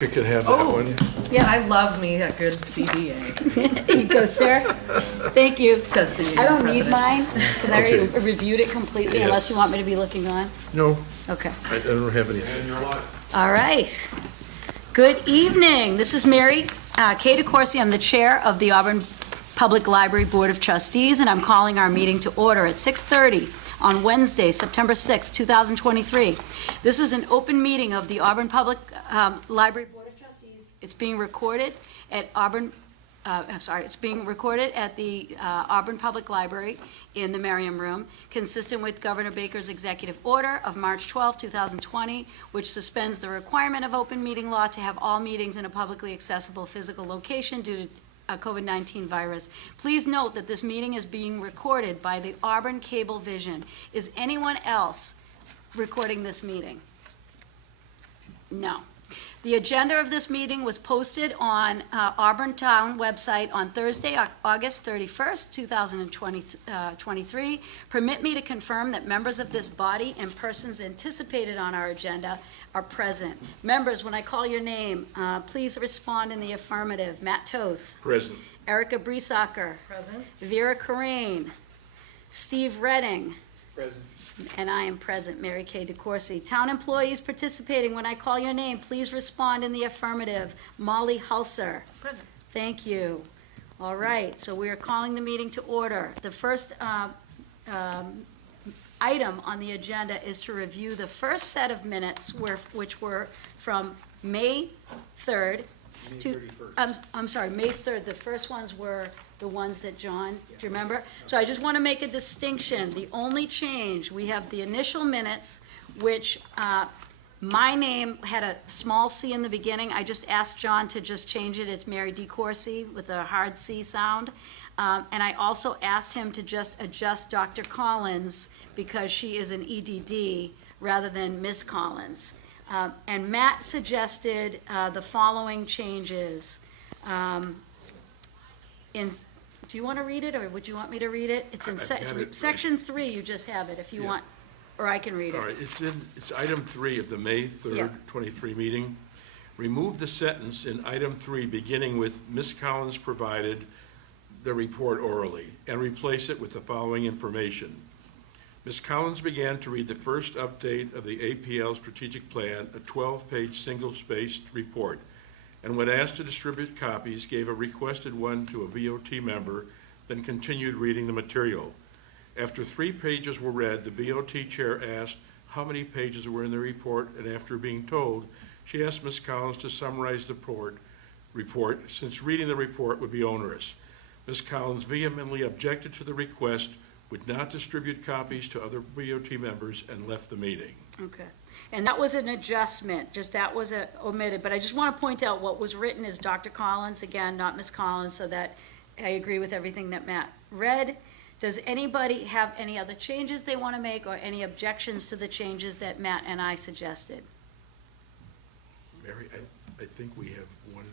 You can have that one. Yeah, I love me a good CBA, There you go, sir. Thank you. says the I don't need president. mine, because I already Okay. reviewed it completely, Yes. unless you want me to be looking on. No, Okay. I don't have anything. All right. Good evening. This is Mary Kay DeCoursey. I'm the chair of the Auburn Public Library Board of Trustees, and I'm calling our meeting to order at 6:30 on Wednesday, September 6, 2023. This is an open meeting of the Auburn Public Library Board of Trustees. It's being recorded at it's being recorded at the Auburn Public Library in the Merriam Room, consistent with Governor Baker's executive order of March 12, 2020, which suspends the requirement of open meeting law to have all meetings in a publicly accessible physical location due to COVID-19 virus. Please note that this meeting is being recorded by the Auburn Cable Vision. Is anyone else recording this meeting? No. The agenda of this meeting was posted on Auburn Town website on Thursday, August 31st, 2023. Permit me to confirm that members of this body and persons anticipated on our agenda are present. Members, when I call your name, please respond in the affirmative. Matt Toth. Present. Erica Breesacker. Present. Vera Corain. Steve Redding. Present. And I am present, Mary Kay DeCoursey. Town employees participating, when I call your name, please respond in the affirmative. Molly Hulser. Present. Thank you. All right, so we are calling the meeting to order. The first item on the agenda is to review the first set of minutes, which were from May 3rd. May 31st. I'm sorry, May 3rd. The first ones were the ones that John, do you remember? So I just want to make a distinction. The only change, we have the initial minutes, which my name had a small c in the beginning. I just asked John to just change it. It's Mary DeCoursey with a hard C sound. And I also asked him to just adjust Dr. Collins because she is an EDD rather than Miss Collins. And Matt suggested the following changes. Do you want to read it, or would you want me to read it? It's in I've got it. section 3, you just have it, if you Yeah. want, or I can read All it. right, it's item 3 of the May 3rd, Yeah. 23 meeting. Remove the sentence in item 3 beginning with Ms. Collins provided the report orally, and replace it with the following information. Ms. Collins began to read the first update of the APL strategic plan, a 12-page single-spaced report, and when asked to distribute copies, gave a requested one to a VOT member, then continued reading the material. After 3 pages were read, the VOT chair asked how many pages were in the report, and after being told, she asked Ms. Collins to summarize the report since reading the report would be onerous. Ms. Collins vehemently objected to the request, would not distribute copies to other VOT members, and left the meeting. Okay. And that was an adjustment, just that was omitted, but I just want to point out what was written is Dr. Collins, again, not Ms. Collins, so that I agree with everything that Matt read. Does anybody have any other changes they want to make, or any objections to the changes that Matt and I suggested? Mary, I think we have one,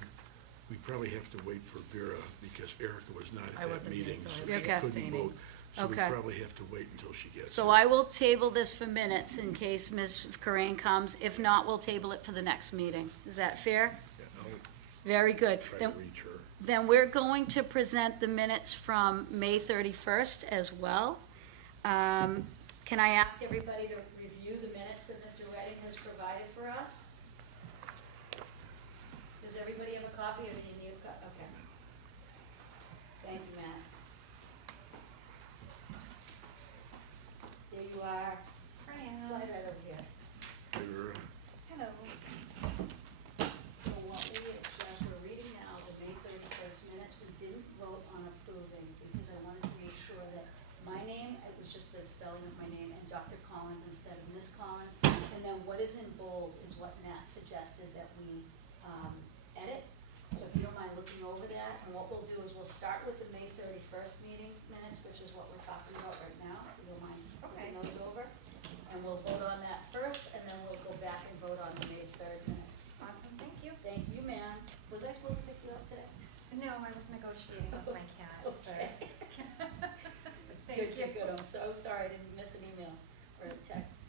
we probably have to wait for Vera because Erica was not I at that wasn't here, meeting, so so I'm she Okay. couldn't abstaining. vote. So we Okay. probably have to wait until she gets So here. I will table this for minutes in case Ms. Corain comes. If not, we'll table it for the next meeting. Is that fair? Yeah, I'll Very good. try to Then reach her. Then we're going to present the minutes from May 31st as well. Can I ask everybody to review the minutes that Mr. Redding has provided for us? Does everybody have a copy, or do you need a copy? Okay. Thank you, Matt. There you are. Slide right over here. Hey, Vera. Hello. So what we're reading now, the May 31st minutes, we didn't vote on approving because I wanted to make sure that my name, it was just the spelling of my name, and Dr. Collins instead of Miss Collins. And then what is in bold is what Matt suggested that we edit. So if you don't mind looking over that, and what we'll do is we'll start with the May 31st meeting minutes, which is what we're talking about right now, if you don't mind looking those over. And we'll vote on that first, and then we'll go back and vote on the May 3rd minutes. Awesome, thank you. Thank you, ma'am. Was I supposed to pick you up today? No, I was negotiating with my cat, so. Okay. Thank you. Good, I'm so sorry I didn't miss an email or a text.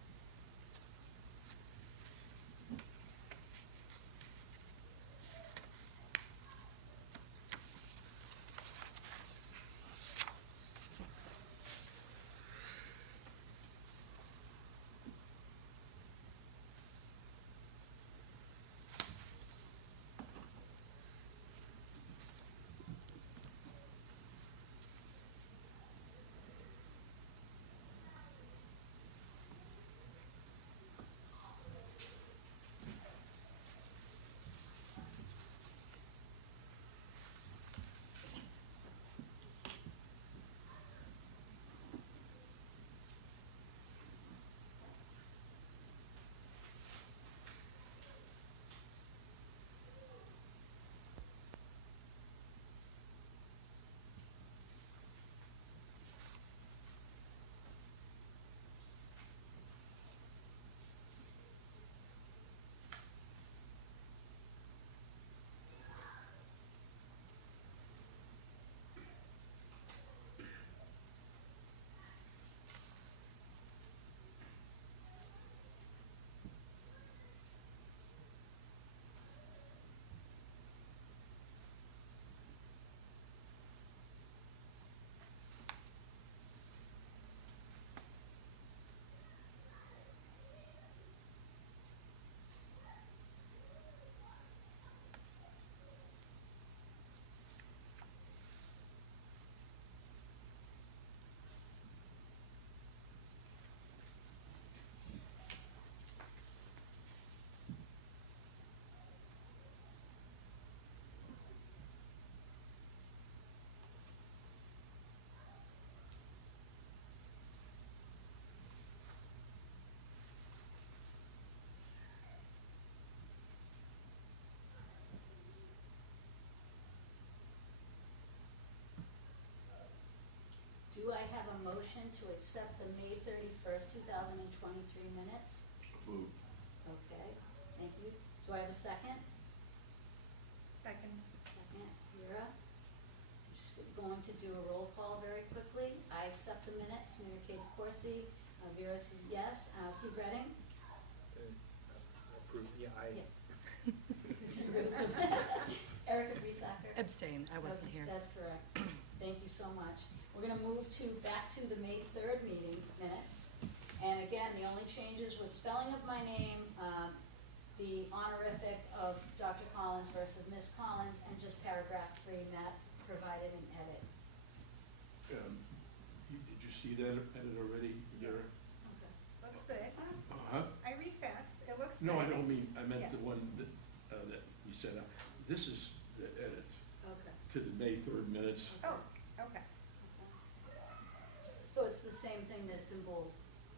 to accept the May 31st, 2023 minutes? Moved. Okay, thank you. Do I have a second? Second. Second, Vera. Just going to do a roll call very quickly. I accept the minutes. Mary Kay DeCoursey, Vera said yes. Steve Redding? Approved, yeah, Yeah. Erica Breesacker? Abstain, I wasn't Okay, here. That's correct. Thank you so much. We're gonna move back to the May 3rd meeting minutes. And again, the only changes was spelling of my name, the honorific of Dr. Collins versus Miss Collins, and just paragraph 3, Matt provided an edit. Did you see that edit already, Vera? Okay. Looks good. Uh-huh. I read fast. It looks good. No, I don't mean, I meant Yeah. the one that you sent out. This is the edit Okay. to the May 3rd minutes. Oh, okay. So it's the same thing that's in bold?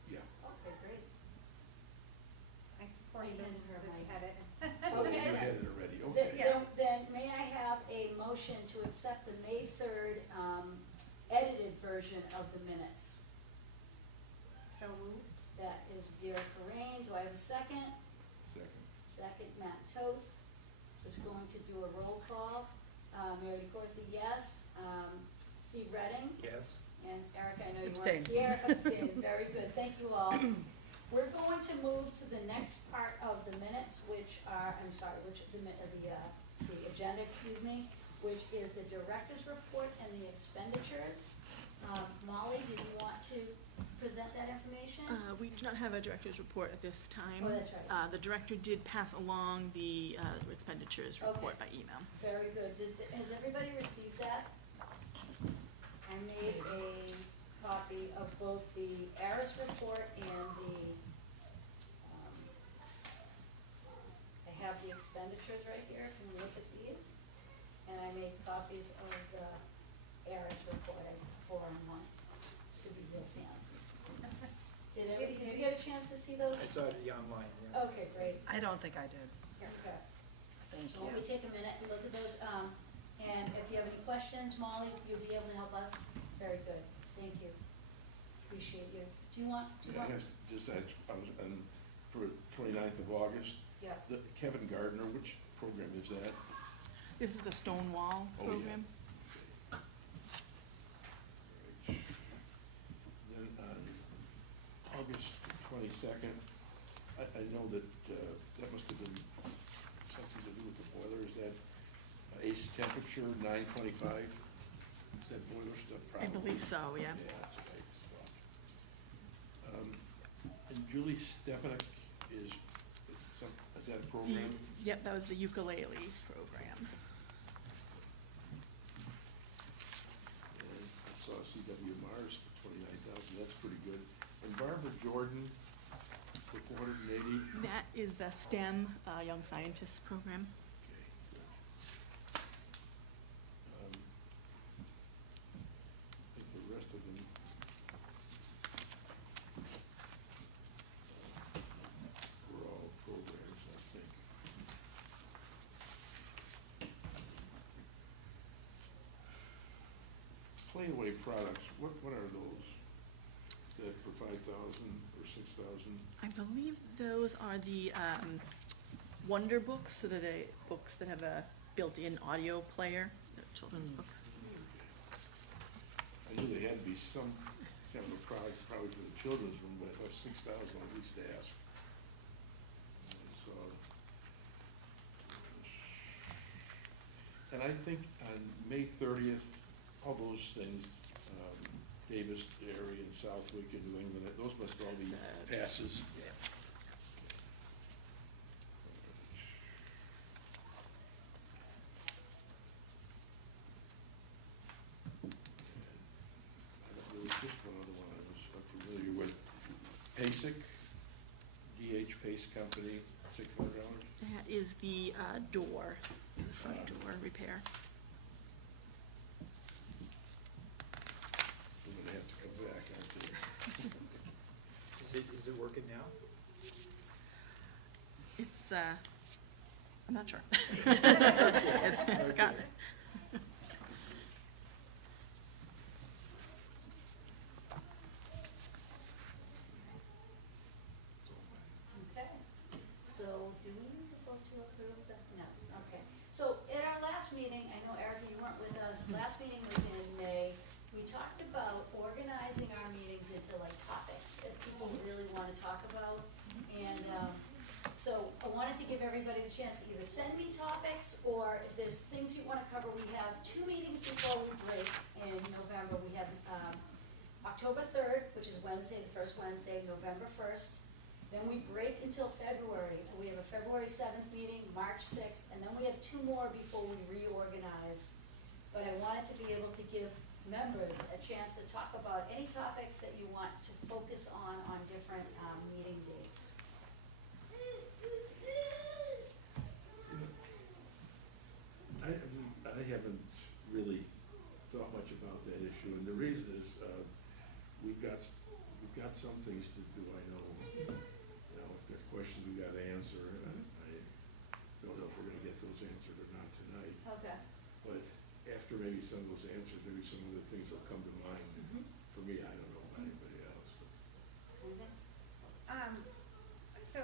Yeah. Okay, great. I support I this handed her this my- edit. Okay. You had it already, Then- okay. Then may I have a motion to accept the May 3rd edited version of the minutes? So moved. That is Vera Corain. Do I have a second? Second. Second, Matt Toth. Just going to do a roll call. Mary DeCoursey, yes. Steve Redding? yes. And Eric, I know you Abstain. weren't here. Abstain. Very good. Thank you all. We're going to move to the next part of the minutes, which are, I'm sorry, the agenda, excuse me, which is the director's report and the expenditures. Molly, did you want to present that information? We do not have a director's report at this time. Oh, that's right. The director did pass along the expenditures report by Okay. email. Very good. Has everybody received that? I made a copy of both the ARIS report and I have the expenditures right here, if you look at these. And I made copies of the ARIS report, I did 4-in-1. It's gonna be real fancy. Did you get a chance to see those? I saw it online, yeah. Okay, great. I don't think I did. Okay. Thank So why don't we you. take a minute and look at those, and if you have any questions, Molly, you'll be able to help us. Very good, thank you. Appreciate you. Do you want, Yeah, I guess just, I was, for 29th of August, Yeah, the Kevin Gardner, which program is that? This is the Stonewall Oh, yeah. program. Right. Then on August 22nd, I know that that must have been something to do with the boiler. Is that ace temperature, 925? Is that boiler stuff I probably? believe so, yeah. Yeah, that's what I thought. And Julie Stepanek is that a program? Yep, that was the ukulele program. And I saw C.W. Mars for 29,000, that's pretty good. And Barbara Jordan for 480. That is the STEM Young Scientists program. Okay, good. I think the rest of them were all programs, I think. Playaway products, what are those? Is that for 5,000 or 6,000? I believe those are the Wonder Books, so they're the books that have a built-in audio player, they're children's books. I knew there had to be some kind of a product probably for the children's room, but I thought 6,000 at least to ask. So, and I think on May 30th, all those things, Davis area and Southwick and New England, those must all be passes. Yeah. There was just one other one I was unfamiliar with. PASIC, DH Pace Company, $600. That is the door, the front door repair. We're gonna have to come back, aren't they? Is it working now? It's, I'm not sure. It's got, people really want to talk about. And so I wanted to give everybody the chance to either send me topics, or if there's things you want to cover, we have 2 meetings before we break in November. We have October 3rd, which is Wednesday, the first Wednesday, November 1st. Then we break until February, and we have a February 7th meeting, March 6th, and then we have 2 more before we reorganize. But I wanted to be able to give members a chance to talk about any topics that you want to focus on different meeting dates. I haven't really thought much about that issue, and the reason is, we've got some things to do, I know. There's questions we gotta answer, and I don't know if we're gonna get those answered or not tonight. Okay. But after maybe some of those answers, maybe some of the things will come to mind. For me, I don't know about anybody else, but. So,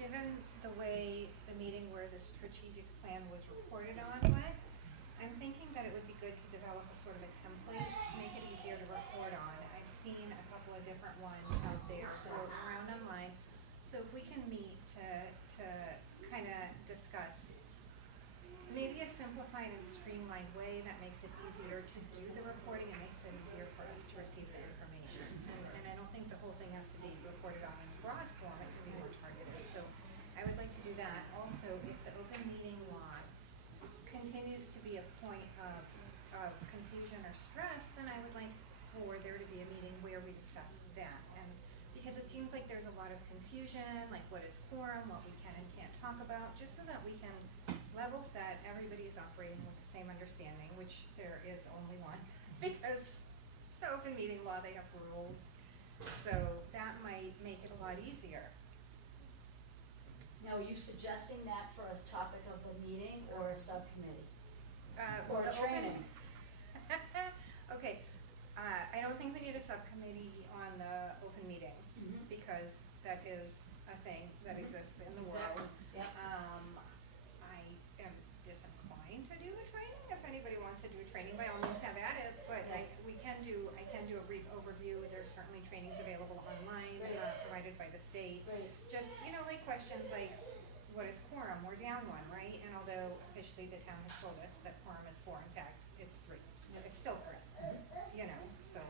given the way the meeting where the strategic plan was reported on went, I'm thinking that it would be good to develop a sort of a template to make it easier to report on. I've seen a couple of different ones out there, so around online. So if we can meet to kind of discuss maybe a simplified and streamlined way that makes it easier to do the reporting and makes it easier for us to receive the information. And I don't think the whole thing has to be reported on in broad form, it can be more targeted. So I would like to do that. Also, if the open meeting law continues to be a point of confusion or stress, then I would like for there to be a meeting where we discuss that. And because it seems like there's a lot of confusion, like what is quorum, what we can and can't talk about, just so that we can level set, everybody is operating with the same understanding, which there is only one, because it's the open meeting law, they have rules. So that might make it a lot easier. Now, are you suggesting that for a topic of the meeting or a subcommittee? Well, Or the open- training? Okay, I don't think we need a subcommittee on the open meeting, because that is a thing that exists in the world. Exactly. Yep. I am disinclined to do a training. If anybody wants to do a training, by all means have at it, but I can do a brief overview. There's certainly trainings available online, Right. Provided by the state. Right. Just, like questions like, what is quorum? We're down 1, right? And although officially the town has told us that quorum is 4, in fact, it's 3. It's still correct, so,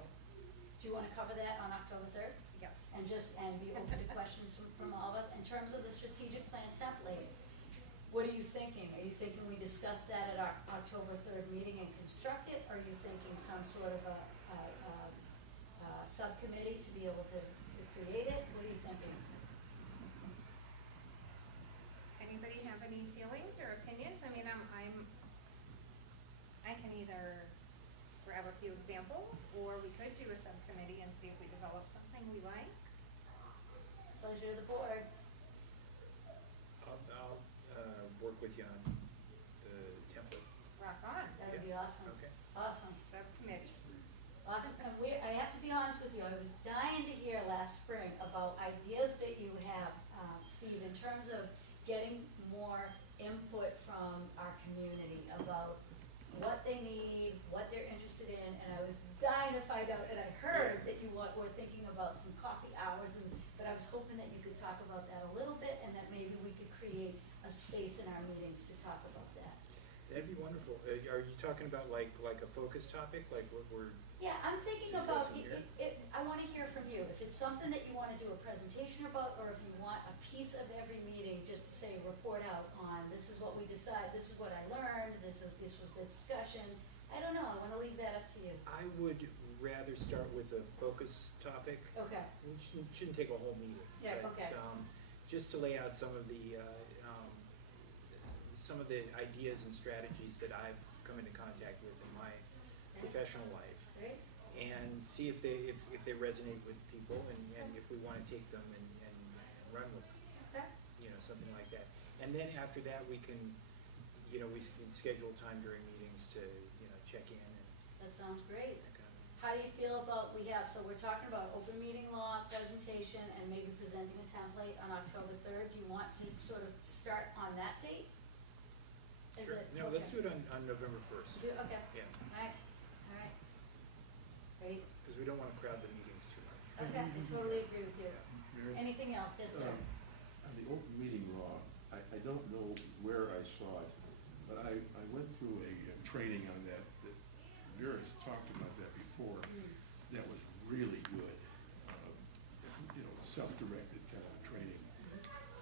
Do you want to cover that on October 3rd? yeah. And be open to questions from all of us? In terms of the strategic plan template, what are you thinking? Are you thinking we discuss that at our October 3rd meeting and construct it? Or are you thinking some sort of a subcommittee to be able to create it? What are you thinking? Anybody have any feelings or opinions? I mean, I can either grab a few examples, or we could do a subcommittee and see if we develop something we like. Pleasure of the board. I'll work with you on the template. Rock on, That would be awesome. Okay. Awesome. subcommittee. Awesome. And I have to be honest with you, I was dying to hear last spring about ideas that you have, Steve, in terms of getting more input from our community about what they need, what they're interested in, and I was dying to find out, and I heard that you were thinking about some coffee hours, but I was hoping that you could talk about that a little bit, and that maybe we could create a space in our meetings to talk about that. That'd be wonderful. Are you talking about like a focus topic, like what we're? Yeah, I'm thinking Discuss about, it here. I want to hear from you. If it's something that you want to do a presentation about, or if you want a piece of every meeting just to say, report out on, this is what we decide, this is what I learned, this was the discussion. I don't know, I want to leave that up to you. I would rather start with a focus topic. Okay, It shouldn't take a whole meeting. Yeah, but, okay. Just to lay out some of the ideas and strategies that I've come into contact with in my professional life. great. And see if they resonate with people, and if we want to take them and run with them, Okay, something like that. And then after that, we can schedule time during meetings to, check in and that sounds great. that kind of. How do you feel about, so we're talking about open meeting law, presentation, and maybe presenting a template on October 3rd. Do you want to sort of start on that date? Is Sure. it? No, let's okay. do it on November 1st. Okay, Yeah, all right. Great. because we don't want to crowd the meetings too much. Okay, I totally agree with you. Yeah. Mary? Anything else? Yes, sir. On the open meeting law, I don't know where I saw it, but I went through a training on that Vera's talked about that before. That was really good. Self-directed kind of training.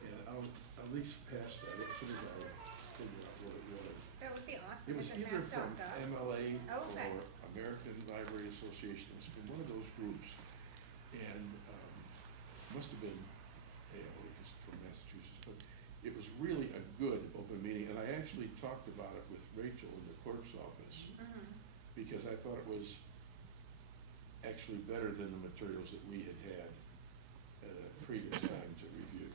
And I'll at least pass that as soon as I figure out what it was. That would be awesome. It was Is it either from mass.gov? MLA Okay. or American Library Association. It was from one of those groups. And must have been ALA, because it's from Massachusetts. But it was really a good open meeting. And I actually talked about it with Rachel in the clerk's office, because I thought it was actually better than the materials that we had had at a previous time to review.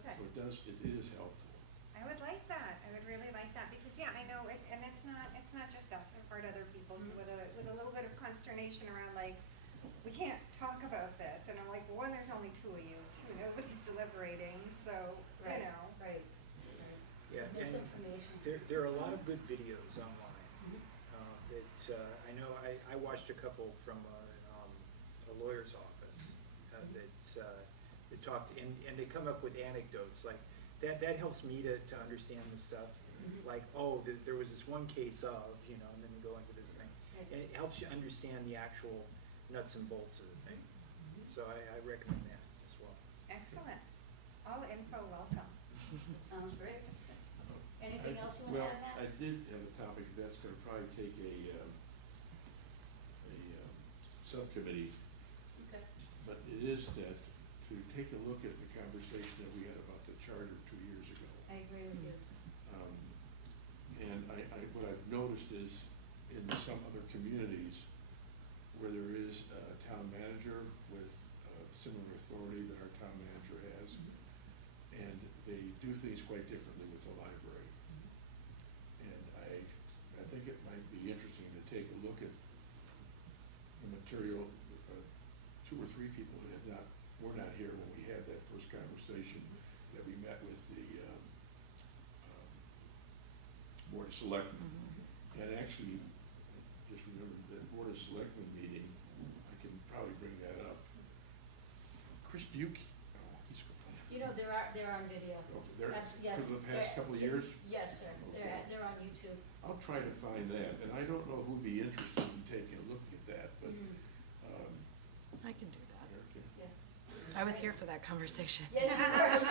Okay. So it is helpful. I would like that. I would really like that because, yeah, I know, and it's not just us. I've heard other people with a little bit of consternation around like, we can't talk about this. And I'm like, well, one, there's only two of you. Two, nobody's deliberating. So, you know. Right. Yeah, and Misinformation. there are a lot of good videos online. That I know I watched a couple from a lawyer's office that talked, and they come up with anecdotes like that helps me to understand the stuff. Like, oh, there was this one case of, and then they go into this thing. And it helps you understand the actual nuts and bolts of the thing. So I recommend that as well. Excellent. All info welcome. That sounds great. Anything else you want to add, Well, I Matt? did have a topic that's gonna probably take a subcommittee, Okay. but it is that to take a look at the conversation that we had about the charter 2 years ago. I agree with you. And what I've noticed is in some other communities where there is a town manager with similar authority that our town manager has, and they do things quite differently with the library. And I think it might be interesting to take a look at the material. 2 or 3 people were not here when we had that first conversation that we met with the Board of Selectmen. And actually, I just remembered that Board of Selectmen meeting, I can probably bring that up. Chris Duke, he's. They're on video. Yes. For the past couple of years? Yes, sir. Okay. They're on YouTube. I'll try to find that, and I don't know who'd be interested in taking a look at that, but, I can do that. Eric, Yeah. I was here for that conversation. Yes,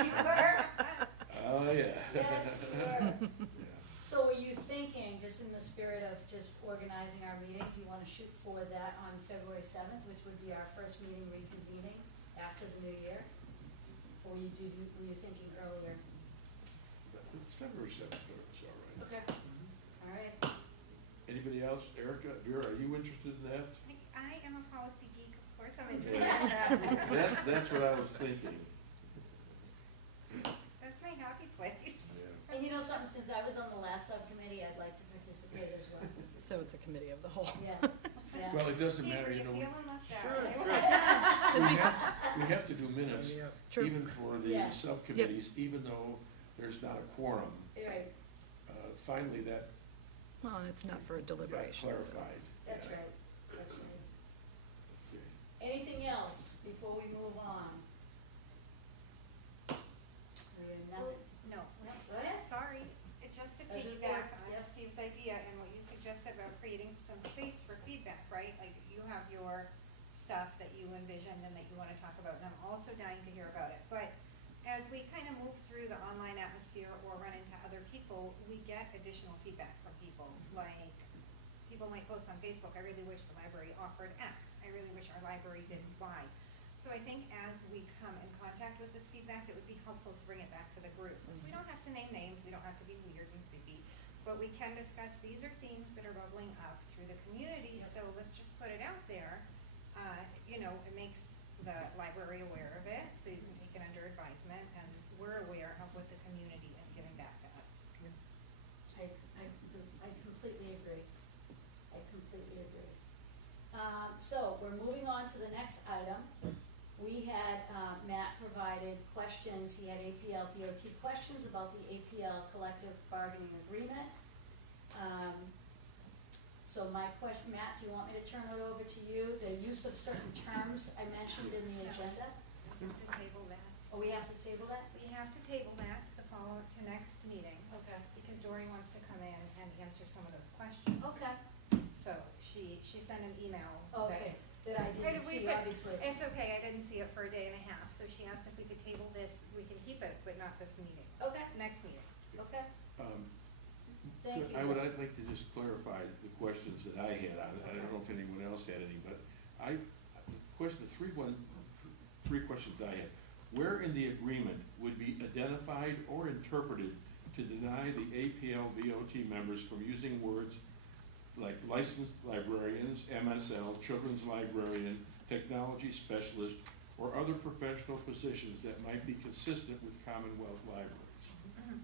you were. oh, yeah. Yes, you were. Yeah. So were you thinking, just in the spirit of just organizing our meeting, do you want to shoot for that on February 7th, which would be our first meeting reconvening after the new year? Or were you thinking earlier? But it's February 7th, so it's all right. Okay. All right. Anybody else? Erica, Vera, are you interested in that? I am a policy geek. Of course I'm interested in that. That's what I was thinking. That's my happy place. Yeah. And you know something, since I was on the last subcommittee, I'd like to participate as well. So it's a committee of the whole. Yeah, yeah. Well, it doesn't Steve, matter, are you know, feeling left out? Sure, we have to do minutes, Sign me up. True. even for the Yeah. subcommittees, even though there's not a quorum. You're right, Finally, that Well, and it's not for a got deliberation. so- clarified. that's Yeah. right, that's right. Okay. Anything else before we move on? Nothing? No. No, go ahead. Sorry. Just to As a piggyback board, on yep. Steve's idea and what you suggested about creating some space for feedback, right? Like you have your stuff that you envisioned and that you want to talk about, and I'm also dying to hear about it. But as we kind of move through the online atmosphere or run into other people, we get additional feedback from people. Like, people might post on Facebook, I really wish the library offered X. I really wish our library did Y. So I think as we come in contact with this feedback, it would be helpful to bring it back to the group. We don't have to name names, we don't have to be weird and creepy, but we can discuss, these are themes that are bubbling up through the community, Yep. so let's just put it out there. It makes the library aware of it, so you can take it under advisement, and we're aware of what the community is giving back to us. I completely agree. I completely agree. So we're moving on to the next item. We had, Matt provided questions, he had APL BOT questions about the APL collective bargaining agreement. So my question, Matt, do you want me to turn it over to you? The use of certain terms I mentioned in the agenda? have to table that. Oh, we have to table that? We have to table that to next meeting, Okay. because Dory wants to come in and answer some of those questions. Okay, So she sent an email. okay, that I didn't We see, could- obviously. It's okay, I didn't see it for a day and a half, so she asked if we could table this, we can keep it, but not this meeting, Okay, next meeting. okay, Um, thank you. I'd like to just clarify the questions that I had. I don't know if anyone else had any, but three questions I had. Where in the agreement would be identified or interpreted to deny the APL-BOT members from using words like licensed librarians, MSL, children's librarian, technology specialist, or other professional positions that might be consistent with Commonwealth libraries?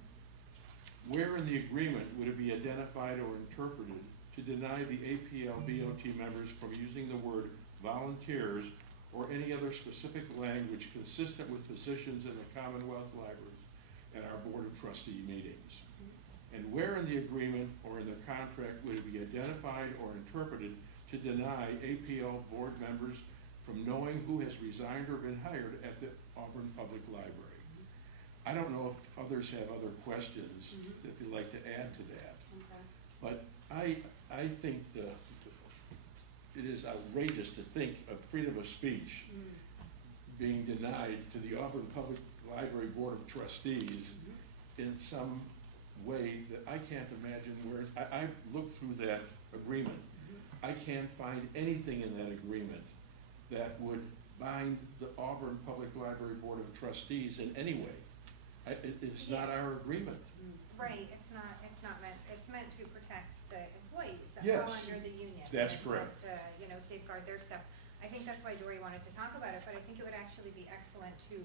Where in the agreement would it be identified or interpreted to deny the APL-BOT members from using the word volunteers or any other specific language consistent with positions in the Commonwealth libraries at our Board of Trustee meetings? And where in the agreement or in the contract would it be identified or interpreted to deny APL board members from knowing who has resigned or been hired at the Auburn Public Library? I don't know if others have other questions that they'd like to add to that, Okay. but I think it is outrageous to think of freedom of speech being denied to the Auburn Public Library Board of Trustees in some way that I can't imagine where, I've looked through that agreement. I can't find anything in that agreement that would bind the Auburn Public Library Board of Trustees in any way. It's not our agreement. Right, it's meant to protect the employees that Yes. fall under the union. That's It's correct. meant to, safeguard their stuff. I think that's why Dory wanted to talk about it, but I think it would actually be excellent to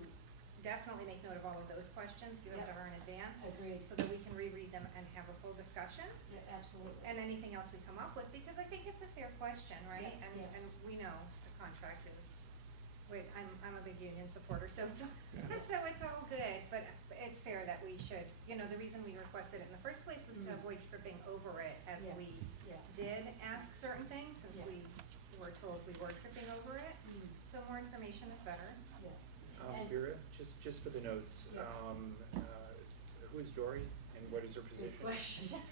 definitely make note of all of those questions, give them to Yep. her in advance, Agreed. so that we can reread them and have a full discussion, Yeah, absolutely. and anything else we come up with, because I think it's a fair question, right? Yeah, yeah. And we know the contract is, I'm a big union supporter, so it's, Yeah. so it's all good, but it's fair that we should, the reason we requested it in the first place was to avoid tripping over it as Yeah. we Yeah. did ask certain things, since Yeah. we were told we were tripping over it. So more information is better. Yeah. And- Vera, just for the notes, Yeah. who is Dory and what is her Good position? question.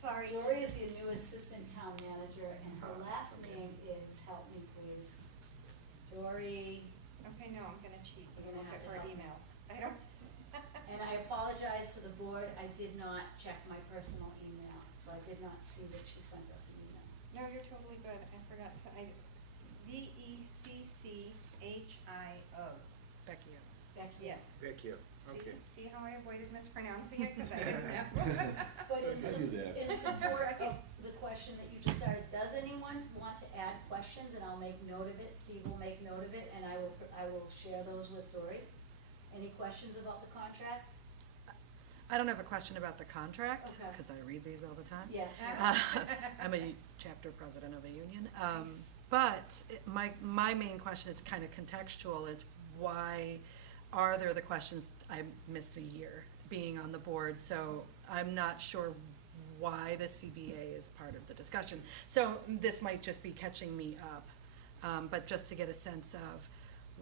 Sorry. Dory is the new assistant town manager, and her last name is, help me please, Dory, Okay, no, I'm gonna cheat. You're gonna Look have at to her help me. email. I don't, and I apologize to the board, I did not check my personal email, so I did not see that she sent us an email. no, you're totally good. I forgot to, VECCHIO. Becky. Becky. Yeah. Becky, See, okay. see how I avoided mispronouncing it, because I didn't know. But I do that. in support of the question that you just started, does anyone want to add questions? And I'll make note of it, Steve will make note of it, and I will share those with Dory. Any questions about the contract? I don't have a question about the contract, Okay. because I read these all the time. Yeah. I'm a chapter president of a union. Nice. But my main question is kind of contextual, is why are there the questions I missed a year being on the board? So I'm not sure why the CBA is part of the discussion. So this might just be catching me up, but just to get a sense of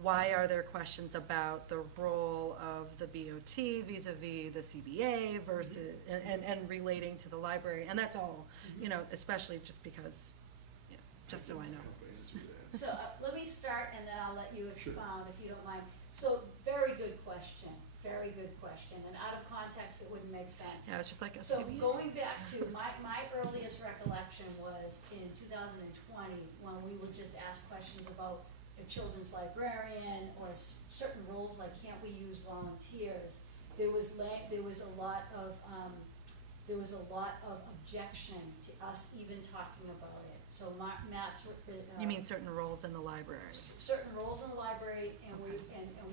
why are there questions about the role of the BOT vis-à-vis the CBA versus, and relating to the library? And that's all, especially just because, just so I know. Answer that. So let me start, and then I'll let you Sure. expound if you don't mind. So very good question, and out of context, it wouldn't make sense. Yeah, it's just like a So CBA. going back to, my earliest recollection was in 2020, when we would just ask questions about a children's librarian or certain roles, like can't we use volunteers? There was a lot of objection to us even talking about it. So Matt's. You mean certain roles in the library? Certain roles in the library, and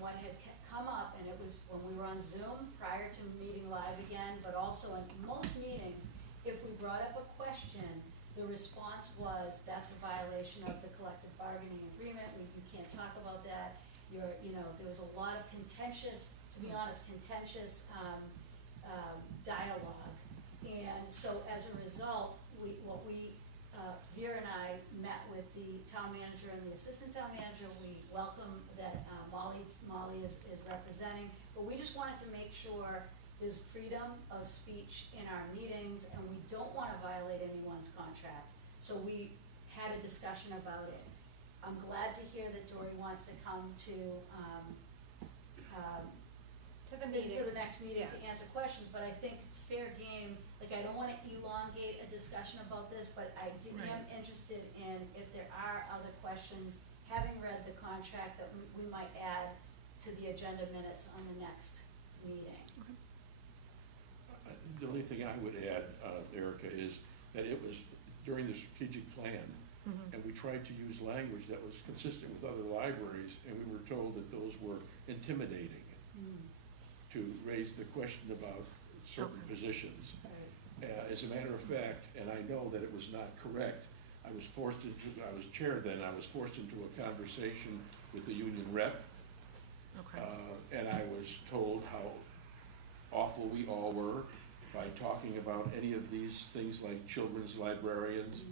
what had come up, and it was when we were on Zoom prior to meeting live again, but also in most meetings, if we brought up a question, the response was, that's a violation of the collective bargaining agreement, you can't talk about that. There was a lot of contentious dialogue. And so as a result, Vera and I met with the town manager and the assistant town manager. We welcome that Molly is representing, but we just wanted to make sure there's freedom of speech in our meetings, and we don't want to violate anyone's contract. So we had a discussion about it. I'm glad to hear that Dory wants to come to the meeting. to the next meeting to Yeah. answer questions, but I think it's fair game. Like, I don't want to elongate a discussion about this, but I am Right. interested in if there are other questions, having read the contract, that we might add to the agenda minutes on the next meeting. The only thing I would add, Erica, is that it was during the strategic plan, and we tried to use language that was consistent with other libraries, and we were told that those were intimidating to raise the question about certain positions. As a matter of fact, and I know that it was not correct, I was chair then, I was forced into a conversation with the union rep, Okay. and I was told how awful we all were by talking about any of these things like children's librarians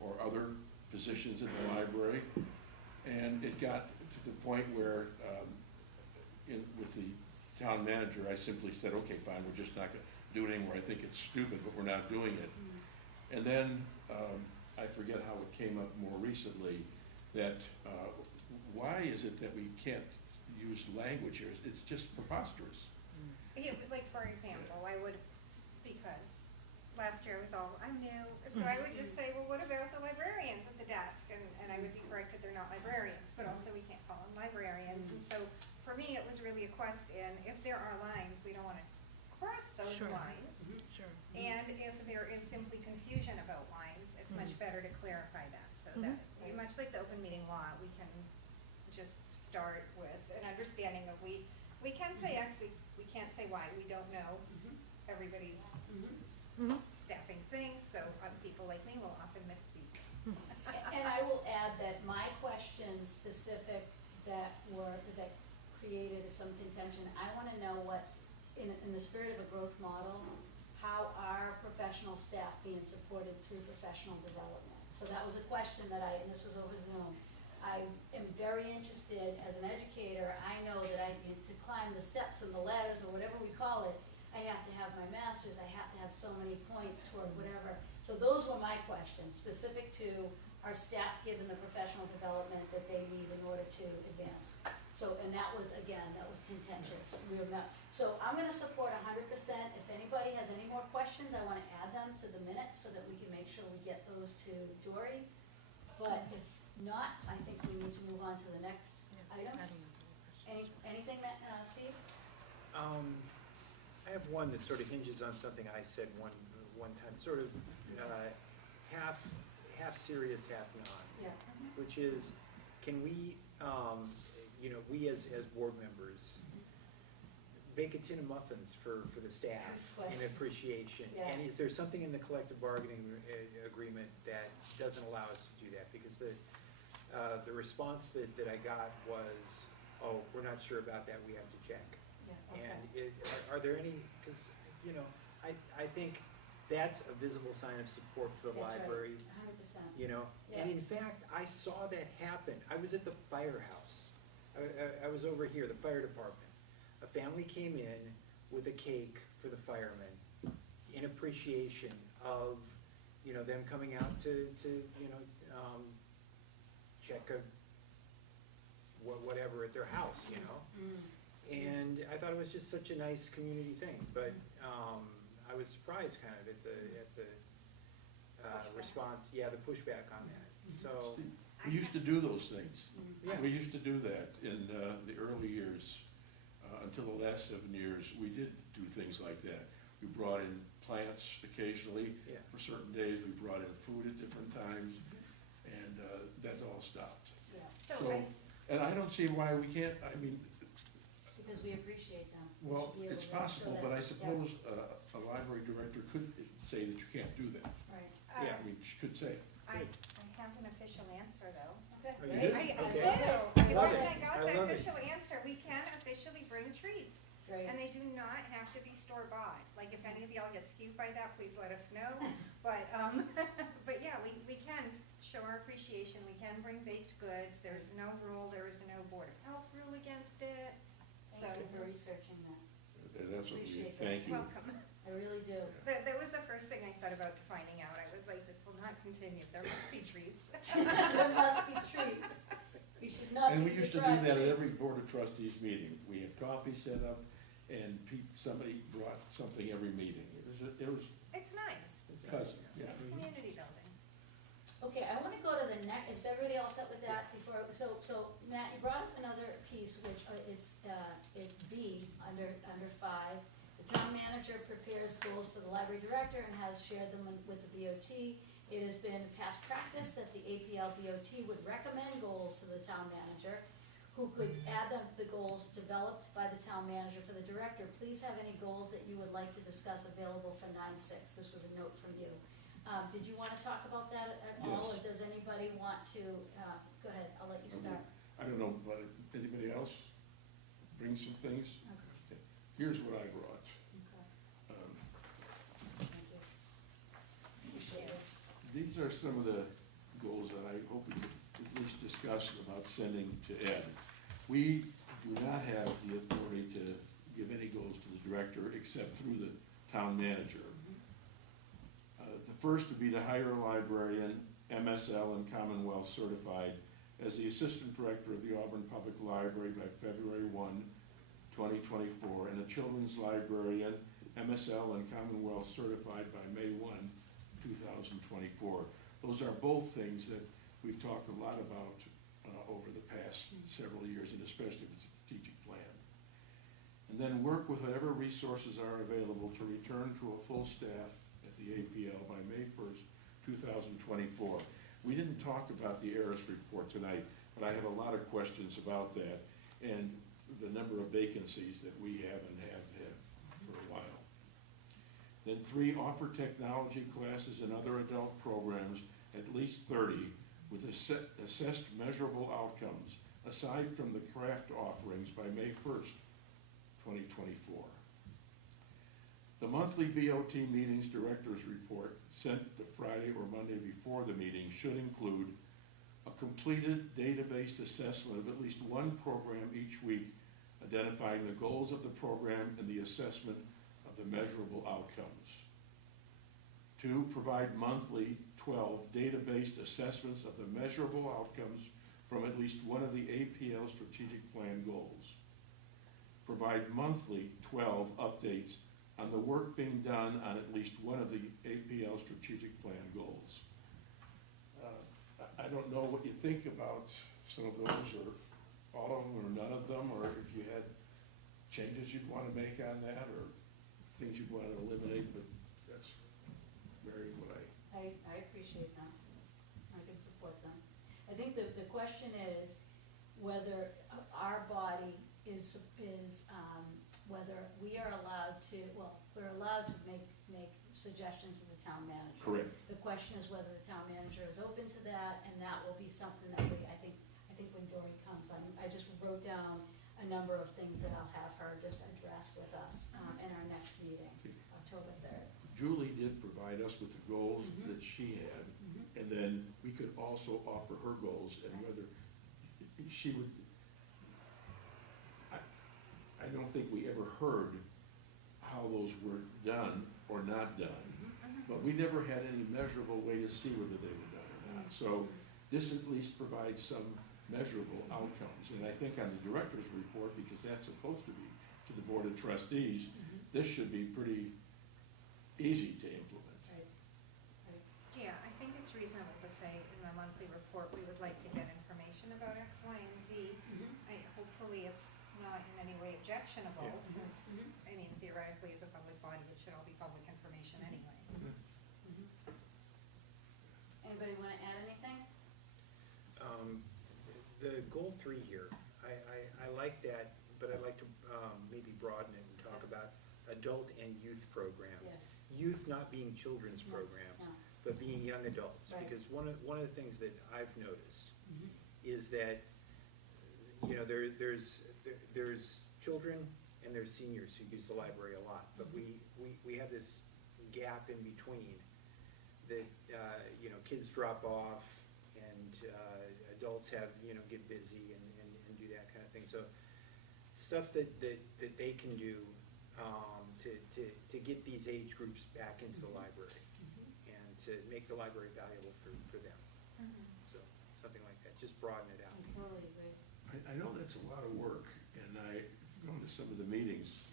or other positions in the library. And it got to the point where, with the town manager, I simply said, okay, fine, we're just not gonna do it anymore. I think it's stupid, but we're not doing it. And then, I forget how it came up more recently, that, why is it that we can't use language here? It's just preposterous. Yeah, but like, for example, I would, because last year I'm new, so I would just say, well, what about the librarians at the desk? And I would be corrected, they're not librarians, but also we can't call them librarians. And so, for me, it was really a question, if there are lines, we don't wanna cross those Sure. lines. Sure. And if there is simply confusion about lines, it's much better to clarify that, so that, much like the open meeting law, we can just start with an understanding of we can say X, we can't say Y, we don't know everybody's staffing things, so people like me will often misspeak. And I will add that my questions specific that created some contention, I want to know what, in the spirit of a growth model, how are professional staff being supported through professional development? So that was a question that and this was over Zoom, I am very interested as an educator. I know that to climb the steps and the ladders or whatever we call it, I have to have my master's, I have to have so many points toward whatever. So those were my questions, specific to our staff given the professional development that they need in order to advance. So, and that was contentious. We were not, so I'm gonna support 100%. If anybody has any more questions, I wanna add them to the minutes so that we can make sure we get those to Dory. But if not, I think we need to move on to the next item. I don't know. Anything that, Steve? I have one that sort of hinges on something I said one time, sort of half serious, half non. Yeah. Which is, can we, we as board members, bake a tin of muffins for the staff in appreciation? Yeah. And is there something in the collective bargaining agreement that doesn't allow us to do that? Because the response that I got was, oh, we're not sure about that, we have to check. Yeah, okay. And are there any, because, I think that's a visible sign of support for the That's right. library. 100%. And in fact, I saw that happen. I was at the firehouse. I was over here, the fire department. A family came in with a cake for the firemen in appreciation of, them coming out to check whatever at their house, And I thought it was just such a nice community thing, but I was surprised kind of at the response, the pushback on that. So, We used to do those things. yeah, We used to do that in the early years. Until the last 7 years, we did do things like that. We brought in plants occasionally. Yeah. For certain days, we brought in food at different times, and that all stopped. Yeah, So So, and I don't see why we can't, because we appreciate them. We well, should be able it's to show possible, that. but I Yeah, suppose a library director could say that you can't do that. Right, Yeah. She could say. I have an official answer though. okay, Oh, you great. did? I Okay. do. Love When it. I got I the love it. official answer, we can officially bring treats. Great. And they do not have to be store-bought. Like, if any of y'all get skewed by that, please let us know. But, but yeah, we can. show our appreciation. We can bring baked goods. There's no rule, there is no Board of Health rule against it. So, Thank you for researching that. And that's what we, Appreciate that. thank you. welcome. I really do. That was the first thing I said about finding out. I was like, this will not continue. There must be treats. There must be treats. We should not And we be used to do deprived that at treats. every Board of Trustees meeting. We had coffee set up, and somebody brought something every meeting. It was It's nice. pleasant, yeah. It's community building. Okay, I want to go to the next, is everybody all set with that before, so Matt, you brought up another piece, which is B, under 5. The town manager prepares goals for the library director and has shared them with the BOT. It has been past practice that the APL BOT would recommend goals to the town manager, who could add the goals developed by the town manager for the director. Please have any goals that you would like to discuss available for 9/6. This was a note from you. Did you want to talk about that at all, Yes. or does anybody want to, go ahead, I'll let you start. I don't know, but anybody else bring some things? Okay, Here's what I brought. okay, Um, thank you. Appreciate it. These are some of the goals that I hope we could at least discuss about sending to Ed. We do not have the authority to give any goals to the director except through the town manager. The first would be to hire a librarian, MSL and Commonwealth certified, as the assistant director of the Auburn Public Library by February 1, 2024, and a children's librarian, MSL and Commonwealth certified by May 1, 2024. Those are both things that we've talked a lot about over the past several years, and especially with the strategic plan. And then work with whatever resources are available to return to a full staff at the APL by May 1st, 2024. We didn't talk about the ARIS report tonight, but I have a lot of questions about that and the number of vacancies that we have and have had for a while. Then 3, offer technology classes and other adult programs, at least 30, with assessed measurable outcomes, aside from the craft offerings by May 1st, 2024. The monthly BOT meetings director's report sent the Friday or Monday before the meeting should include a completed data-based assessment of at least one program each week, identifying the goals of the program and the assessment of the measurable outcomes. 2, provide monthly 12 data-based assessments of the measurable outcomes from at least one of the APL strategic plan goals. Provide monthly 12 updates on the work being done on at least one of the APL strategic plan goals. I don't know what you think about some of those, or all of them, or none of them, or if you had changes you'd want to make on that, or things you'd want to eliminate, but that's very what I appreciate them. I can support them. I think the question is whether our body is whether we are allowed to, well, we're allowed to make suggestions to the town manager. Correct. The question is whether the town manager is open to that, and that will be something that I think when Dory comes, I just wrote down a number of things that I'll have her just address with us in our next meeting, October 3rd. Julie did provide us with the goals that she had, and then we could also offer her goals, and whether she would, I don't think we ever heard how those were done or not done, but we never had any measurable way to see whether they were done or not. So this at least provides some measurable outcomes, and I think on the director's report, because that's supposed to be to the Board of Trustees, this should be pretty easy to implement. Right. Right. Yeah, I think it's reasonable to say in the monthly report, we would like to get information about X, Y, and Z. Hopefully it's not in any way objectionable, Yeah. since, I mean, theoretically, as a public body, it should all be public information anyway. Anybody want to add anything? The goal 3 here, I like that, but I'd like to maybe broaden it and talk about adult and youth programs. Yes. Youth not being children's No, programs, no. but being young adults. Right. Because one of the things that I've noticed is that, you know, there's children and there's seniors who use the library a lot, but we have this gap in between that, you know, kids drop off, adults have, get busy and do that kind of thing. So stuff that they can do to get these age groups back into the library and to make the library valuable for them. So something like that, just broaden it out. I totally agree. I know that's a lot of work, and I've gone to some of the meetings,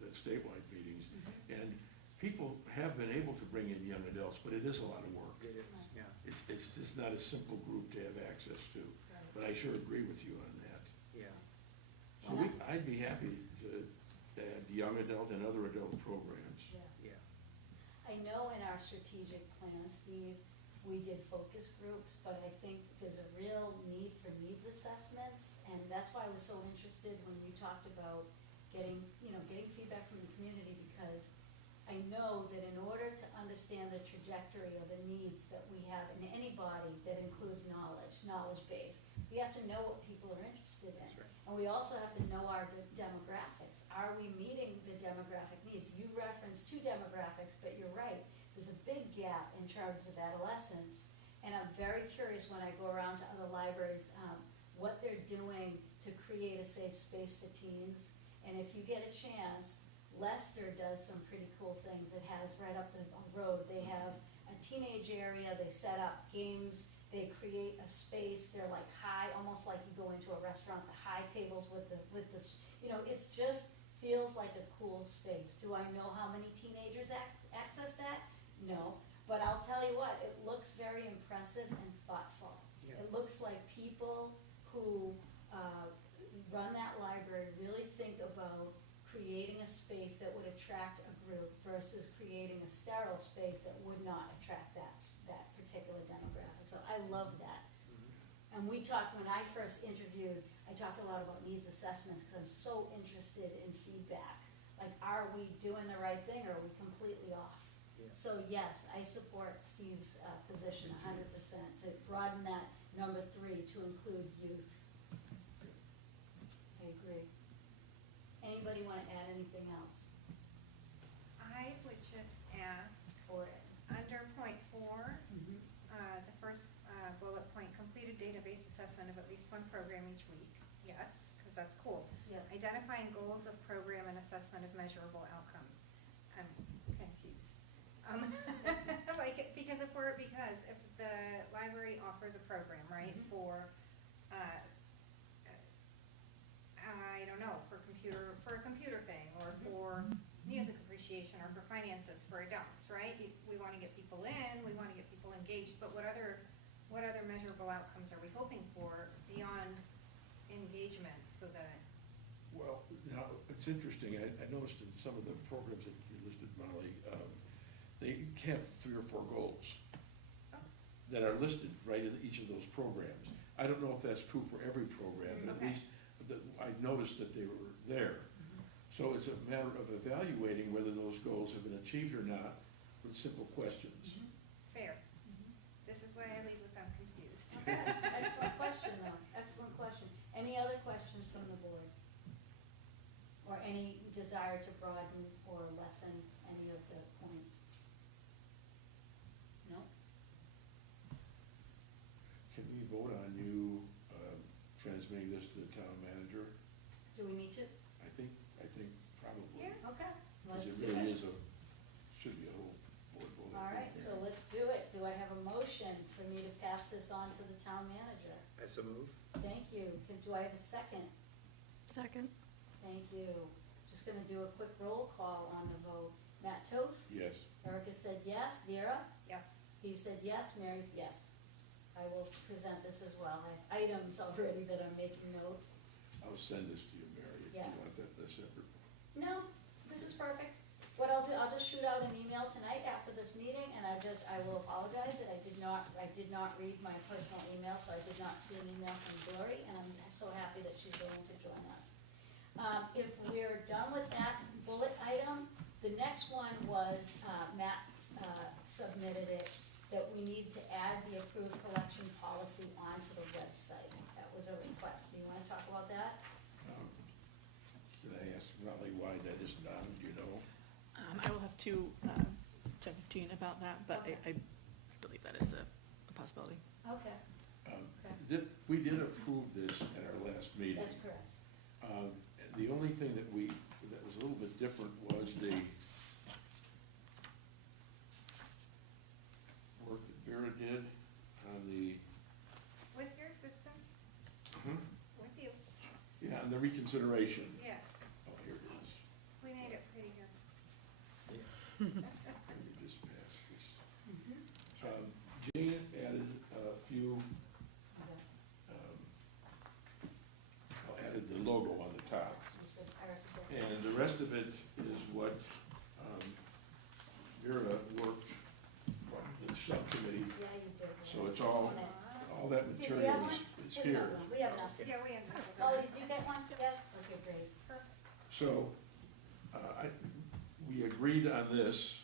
the statewide meetings, and people have been able to bring in young adults, but it is a lot of work. It is, yeah. It's just not a simple group to have access to, but I sure agree with you on that. Yeah. So I'd be happy to add young adult and other adult programs. Yeah. I know in our strategic plan, Steve, we did focus groups, but I think there's a real need for needs assessments, and that's why I was so interested when you talked about getting feedback from the community, because I know that in order to understand the trajectory of the needs that we have in any body that includes knowledge base, we have to know what people are interested in. That's right. And we also have to know our demographics. Are we meeting the demographic needs? You referenced 2 demographics, but you're right. There's a big gap in terms of adolescence. And I'm very curious when I go around to other libraries, what they're doing to create a safe space for teens. And if you get a chance, Leicester does some pretty cool things. It has right up the road, they have a teenage area, they set up games, they create a space, they're like high, almost like you go into a restaurant, the high tables with the, it's just feels like a cool space. Do I know how many teenagers access that? No, but I'll tell you what, it looks very impressive and thoughtful. Yeah. It looks like people who run that library really think about creating a space that would attract a group versus creating a sterile space that would not attract that particular demographic. So I love that. And we talked, when I first interviewed, I talked a lot about needs assessments because I'm so interested in feedback. Like, are we doing the right thing or are we completely off? Yeah. So yes, I support Steve's position 100% to broaden that number 3 to include youth. I agree. Anybody want to add anything else? I would just ask, Or under point 4, the first bullet point, completed database assessment of at least 1 program each week. Yes, because that's cool. Yeah. Identifying goals of program and assessment of measurable outcomes. I'm confused. Because if the library offers a program, right, for I don't know, for a computer thing, or for music appreciation, or for finances for adults, right? We want to get people in, we want to get people engaged, but what other measurable outcomes are we hoping for beyond engagement, so that? Well, now, it's interesting, I noticed in some of the programs that you listed, Molly, they have 3 or 4 goals that are listed right in each of those programs. I don't know if that's true for every program, but at least I noticed that they were there. So it's a matter of evaluating whether those goals have been achieved or not with simple questions. Fair. This is why I lead with I'm confused. excellent question, though. Excellent question. Any other questions from the board? Or any desire to broaden or lessen any of the points? No? Can we vote on you transmitting this to the town manager? Do we need to? I think probably. Yeah. Okay, let's Because do it really it. should be a whole board vote. All right, so let's do it. Do I have a motion for me to pass this on to the town manager? I so move. Thank you. Do I have a second? Second. Thank you. Just gonna do a quick roll call on the vote. Matt Toth? Yes. Erica said yes. Vera? Yes. Steve said yes. Mary's yes. I will present this as well. I have items already that I'm making note. I'll send this to you, Mary, if you Yeah. want that separate. No, this is perfect. What I'll do, I'll just shoot out an email tonight after this meeting, and I will apologize that I did not read my personal email, so I did not see an email from Glory, and I'm so happy that she's willing to join us. If we're done with that bullet item, the next one was, Matt submitted it, that we need to add the approved collection policy onto the website. That was a request. Do you want to talk about that? Can I ask Molly why that is not, do you know? I will have to check with Jean about that, but Okay. I believe that is a possibility. Okay. We did approve this at our last meeting. That's correct. The only thing that was a little bit different was the work that Vera did on the, With your assistance, with you, yeah, on the reconsideration. yeah, Oh, here it is. we made it pretty good. Let me just pass this. Jane added a few, added the logo on the top. And the rest of it is what Vera worked from the subcommittee. Yeah, you did. So it's all that See, do you material have one? is There's here. another one. We have enough. Yeah, we had. Oh, did you get one? Yes? Okay, great. Perfect. So, we agreed on this.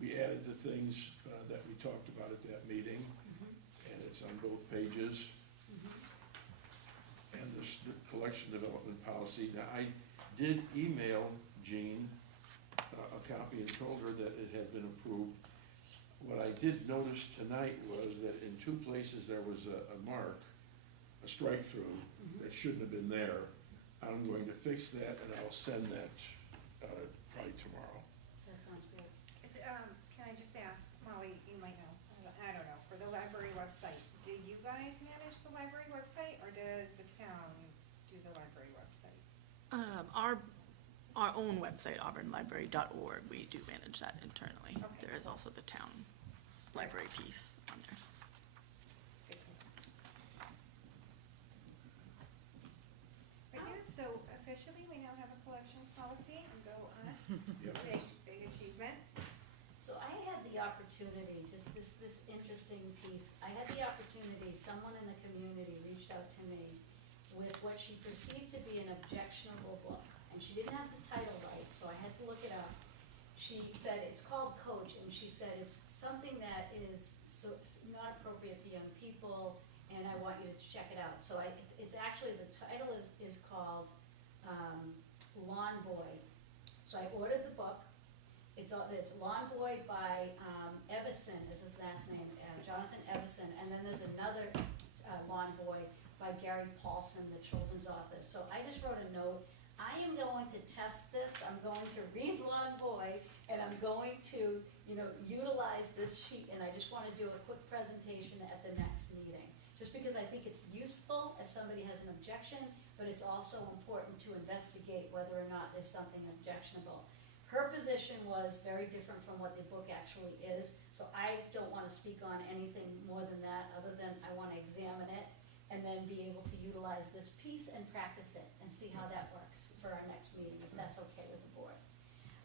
We added the things that we talked about at that meeting, and it's on both pages. And this, the collection development policy. Now, I did email Jean a copy and told her that it had been approved. What I did notice tonight was that in two places there was a mark, a strike-through, that shouldn't have been there. I'm going to fix that, and I'll send that probably tomorrow. That sounds great. Can I just ask, Molly, you might know, I don't know, for the library website, do you guys manage the library website, or does the town do the library website? Our own website, auburnlibrary.org, we do manage that internally. Okay. There is also the town library piece on there. Good to know. But yeah, so officially, we now have a collections policy, and go us. Yep. Big achievement. So I had the opportunity, just this interesting piece, I had the opportunity, someone in the community reached out to me with what she perceived to be an objectionable book. And she didn't have the title right, so I had to look it up. She said, it's called Coach, and she said it's something that is not appropriate for young people, and I want you to check it out. So it's actually, the title is called Lawn Boy. So I ordered the book. It's Lawn Boy by Evison is his last name, Jonathan Evison, and then there's another Lawn Boy by Gary Paulson, the children's author. So I just wrote a note. I am going to test this. I'm going to read Lawn Boy, and I'm going to, utilize this sheet. And I just want to do a quick presentation at the next meeting, just because I think it's useful if somebody has an objection, but it's also important to investigate whether or not there's something objectionable. Her position was very different from what the book actually is, so I don't want to speak on anything more than that, other than I want to examine it and then be able to utilize this piece and practice it and see how that works for our next meeting, if that's okay with the board.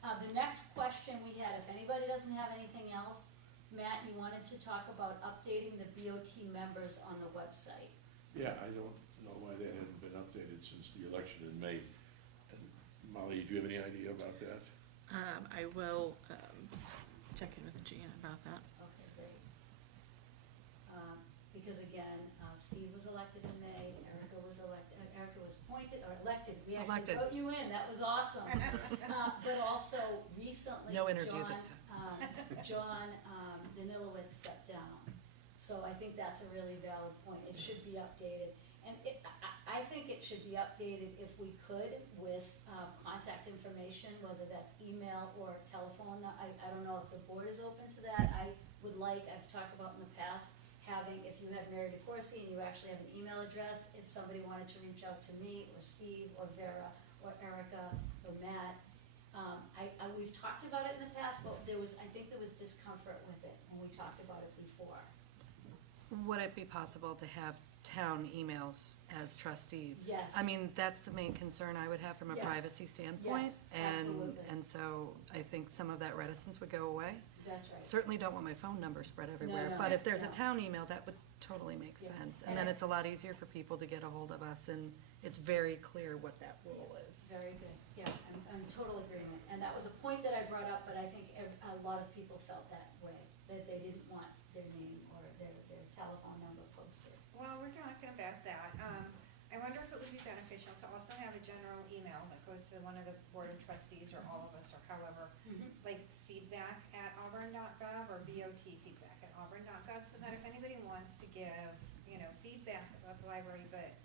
The next question we had, if anybody doesn't have anything else, Matt, you wanted to talk about updating the BOT members on the website. Yeah, I don't know why that hadn't been updated since the election in May. And Molly, do you have any idea about that? I will check in with Jean about that. Okay, great. Because again, Steve was elected in May, Erica was appointed, or elected. We actually Elected. wrote you in, that was awesome. But also recently, No energy this John Danilowitz stepped down. So I think that's a really valid point. It should be updated. And I think it should be updated if we could with contact information, whether that's email or telephone. I don't know if the board is open to that. I would like, I've talked about in the past, having, if you have Mary DeCourcy and you actually have an email address, if somebody wanted to reach out to me or Steve or Vera or Erica or Matt, we've talked about it in the past, but I think there was discomfort with it when we talked about it before. Would it be possible to have town emails as trustees? Yes. I mean, that's the main concern I would have from a Yeah. privacy standpoint. Yes, absolutely. And so I think some of that reticence would go away. That's right. Certainly don't want my phone number spread everywhere, no, but if there's a no. town email, that would totally make Yeah. sense. And And then I- it's a lot easier for people to get a hold of us, and it's very clear what that rule is. Very good, yeah, I'm in total agreement. And that was a point that I brought up, but I think a lot of people felt that way, that they didn't want their name or their telephone number posted. Well, we're talking about that. I wonder if it would be beneficial to also have a general email that goes to one of the board of trustees or all of us or however, like feedback@auburn.gov or BOT feedback@auburn.gov, so that if anybody wants to give, feedback about the library, but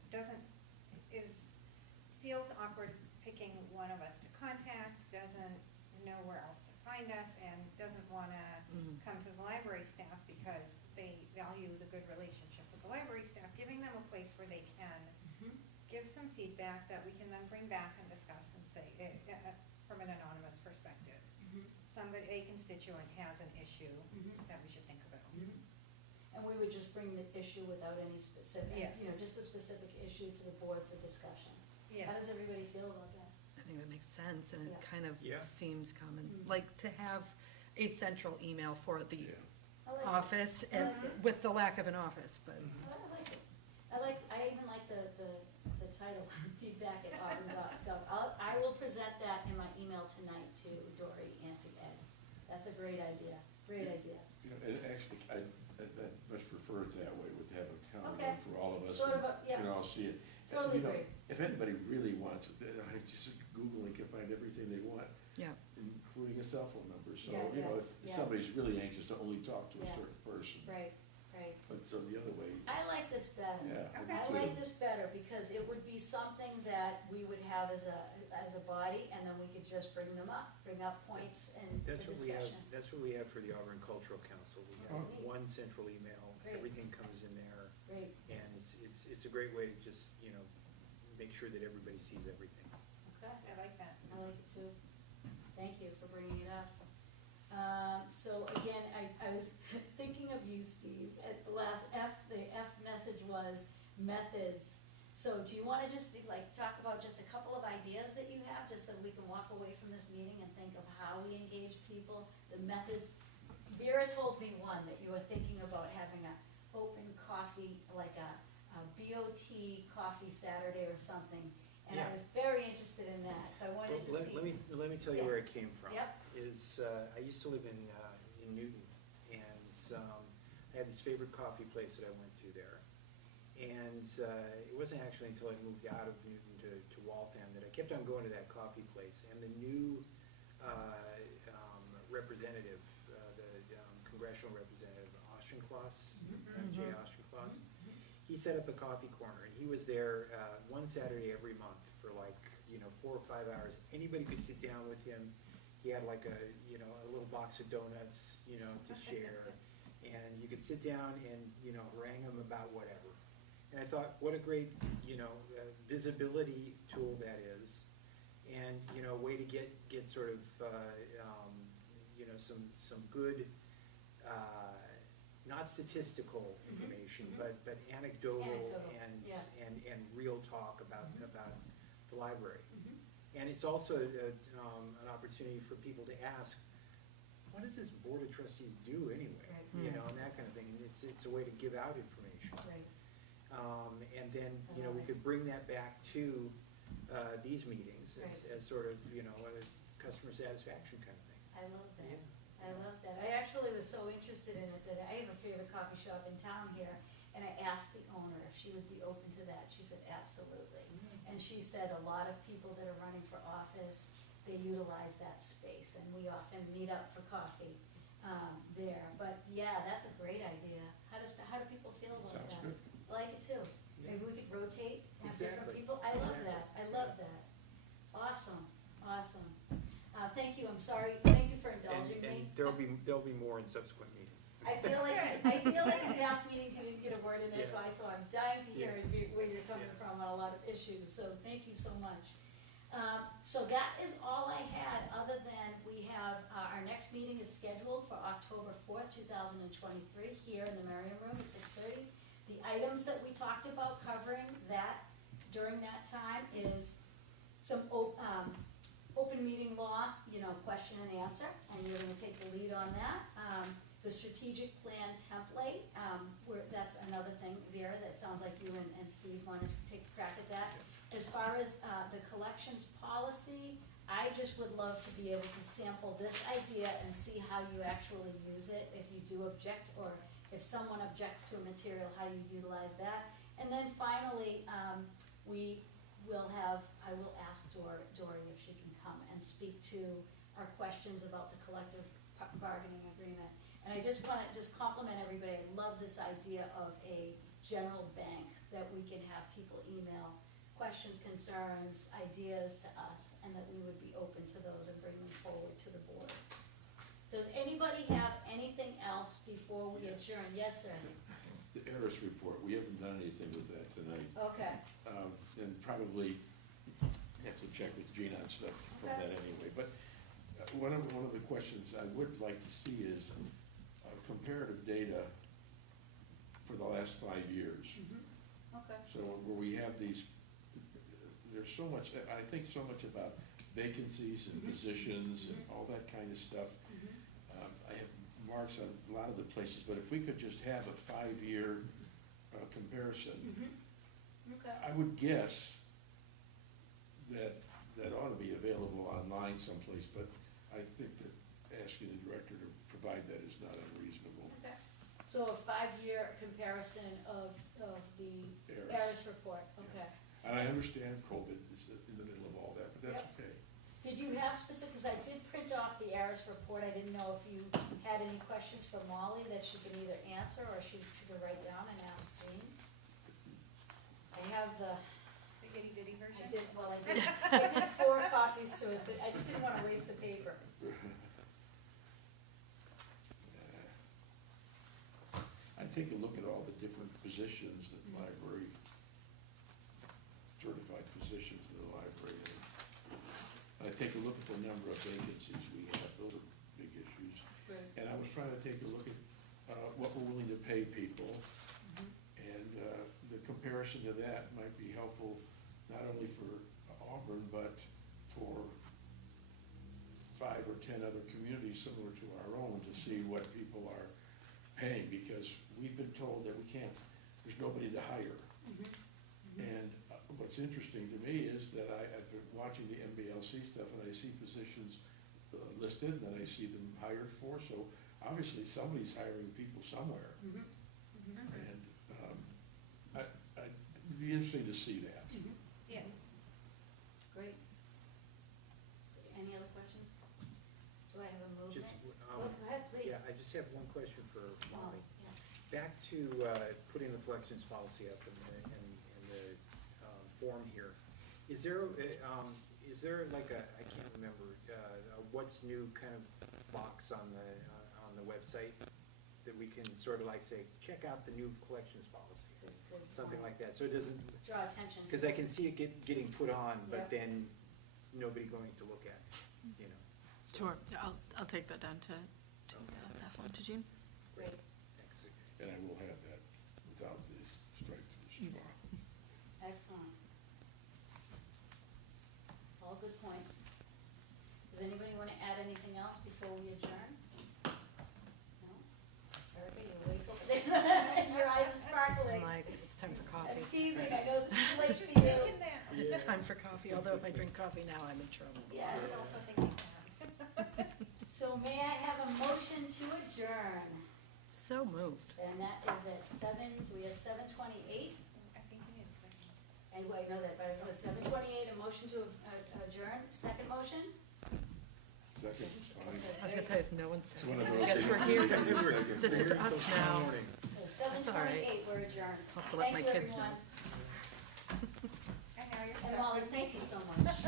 feels awkward picking one of us to contact, doesn't know where else to find us, and doesn't wanna come to the library staff because they value the good relationship with the library staff, giving them a place where they can give some feedback that we can then bring back and discuss and say, from an anonymous perspective. A constituent has an issue that we should think about. And we would just bring the issue without any specific, Yeah. Just a specific issue to the board for discussion. Yeah. How does everybody feel about that? I think that makes sense, and it Yeah. kind of Yeah. seems common, like to have a central email for the I like it. office, I and like it. with the lack of an office, but. I like it. I even like the title, feedback at Auburn.gov. I will present that in my email tonight to Dory and to Ed. That's a great idea, great idea. And actually, I much prefer it that way, with have a Okay. calendar for all of us. Sort of a- and yeah. We can all see it. Totally agree. If anybody really wants it, I just Google and can find everything they want, Yeah, including a cell phone number. So, Yeah, if yeah. somebody's really anxious to only talk to a Yeah. certain person. Right. But so the other way, I like this better. yeah. Okay. me I too. like this better because it would be something that we would have as a body, and then we could just bring up points and for That's what we have, discussion. that's what we have for the Auburn Cultural Council. We Oh. have one central email, Great. everything comes in there, Great, and it's a great way to just, make sure that everybody sees everything. okay. I like that. I like it too. Thank you for bringing it up. So again, I was thinking of you, Steve, at the last the F message was methods. So do you wanna just talk about just a couple of ideas that you have, just so we can walk away from this meeting and think of how we engage people, the methods? Vera told me one, that you were thinking about having an open coffee, like a BOT coffee Saturday or something. And I Yeah. was very interested in that, so I wanted to see. Let me tell you Yeah. where it came from. Yep. I used to live in Newton, and I had this favorite coffee place that I went to there. And it wasn't actually until I moved out of Newton to Waltham that I kept on going to that coffee place. And the new representative, the congressional representative, Auchincloss, Jay Auchincloss, he set up a coffee corner, and he was there one Saturday every month for 4 or 5 hours. Anybody could sit down with him. He had like a little box of donuts, to share. And you could sit down and, harangue him about whatever. And I thought, what a great, visibility tool that is. And, a way to get sort of, some good, not statistical information, but anecdotal Yeah. and real talk about the library. And it's also an opportunity for people to ask, what does this board of trustees do anyway? Right. And that kind of thing. And it's a way to give out information. Right. And then, I love we it. could bring that back to these meetings Right. as sort of, a customer satisfaction kind of thing. I love that. Yeah. I love that. I actually was so interested in it that I have a favorite coffee shop in town here, and I asked the owner if she would be open to that. She said, absolutely. And she said a lot of people that are running for office, they utilize that space, and we often meet up for coffee there. But yeah, that's a great idea. How do people feel about that? Sounds good. I like it too. Yeah. Maybe we could rotate, have different Exactly. people. I love Exactly. that. I love that. Awesome. Thank you. I'm sorry. Thank you for indulging me. And there'll be more in subsequent meetings. I feel like in past meetings you didn't get a word in edgewise, so I'm dying to hear where you're coming from on a lot of issues, so thank you so much. So that is all I had, other than we have, our next meeting is scheduled for October 4th, 2023, here in the Merriam Room at 6:30. The items that we talked about covering that, during that time is some open meeting law, question and answer, and you're gonna take the lead on that. The strategic plan template, that's another thing, Vera, that sounds like you and Steve wanted to take a crack at that. As far as the collections policy, I just would love to be able to sample this idea and see how you actually use it, if you do object, or if someone objects to a material, how you utilize that. And then finally, I will ask Dory if she can come and speak to our questions about the collective bargaining agreement. And I just want to compliment everybody. I love this idea of a general bank that we can have people email questions, concerns, ideas to us, and that we would be open to those and bring them forward to the board. Does anybody have anything else before we adjourn? Yes, sir. The ARIS report, we haven't done anything with that tonight. Okay. And probably have to check with Gina on stuff from Okay. that anyway. But one of the questions I would like to see is comparative data for the last 5 years. Okay. So where we have these, there's so much, I think so much about vacancies and positions and all that kind of stuff. I have marks on a lot of the places, but if we could just have a 5-year comparison, Okay. I would guess that ought to be available online someplace, but I think that asking the director to provide that is not unreasonable. Okay. So a 5-year comparison of the ARIS. ARIS report, okay. And I understand COVID is in the middle of all that, but that's okay. Did you have specific, because I did print off the ARIS report, I didn't know if you had any questions for Molly that she could either answer or she could write down and ask Jean? I have the, The itty bitty I version? did, well, I did 4 copies to it, but I just didn't want to waste the paper. I'd take a look at all the different positions that the library, certified positions in the library. And I'd take a look at the number of vacancies we have, those are big issues. Right. And I was trying to take a look at what we're willing to pay people. And the comparison to that might be helpful, not only for Auburn, but for 5 or 10 other communities similar to our own to see what people are paying, because we've been told that we can't, there's nobody to hire. And what's interesting to me is that I've been watching the MBLC stuff and I see positions listed and I see them hired for, so obviously somebody's hiring people somewhere. And it'd be interesting to see that. Yeah. Great. Any other questions? Do I have a movement? Just, Go ahead, please. Yeah, I just have one question for Molly. Yeah. Back to putting the collections policy up in the form here. Is there like a, I can't remember, a what's new kind of box on the website that we can sort of like say, check out the new collections policy? Something like that, so it doesn't, Draw attention. because I can see it getting put on, but Yeah. then nobody going to look at it, you know. Sure, yeah, I'll take that down to pass on to Jean. Great. Thanks. And I will have that without the strike-through spot. Excellent. All good points. Does anybody want to add anything else before we adjourn? No? Erica, you awake over there? Your eyes are sparkling. I'm like, it's time for I'm coffee. teasing, I know this is I late was just for you. thinking that. It's time for coffee, although if I drink coffee now, I'm in trouble. I Yes. was also thinking that. So may I have a motion to adjourn? So moved. And that is at 7, do we have 7:28? I think it is. Anyway, I know that, but at 7:28, a motion to adjourn, second motion? Second, fine. I was gonna say, if no one's, It's one of those. I guess we're here. This is We're here us till now. morning. So That's all right. 7:28, we're adjourned. I'll have to let my kids know. Thank you, everyone. And now you're And Molly, thank you so much.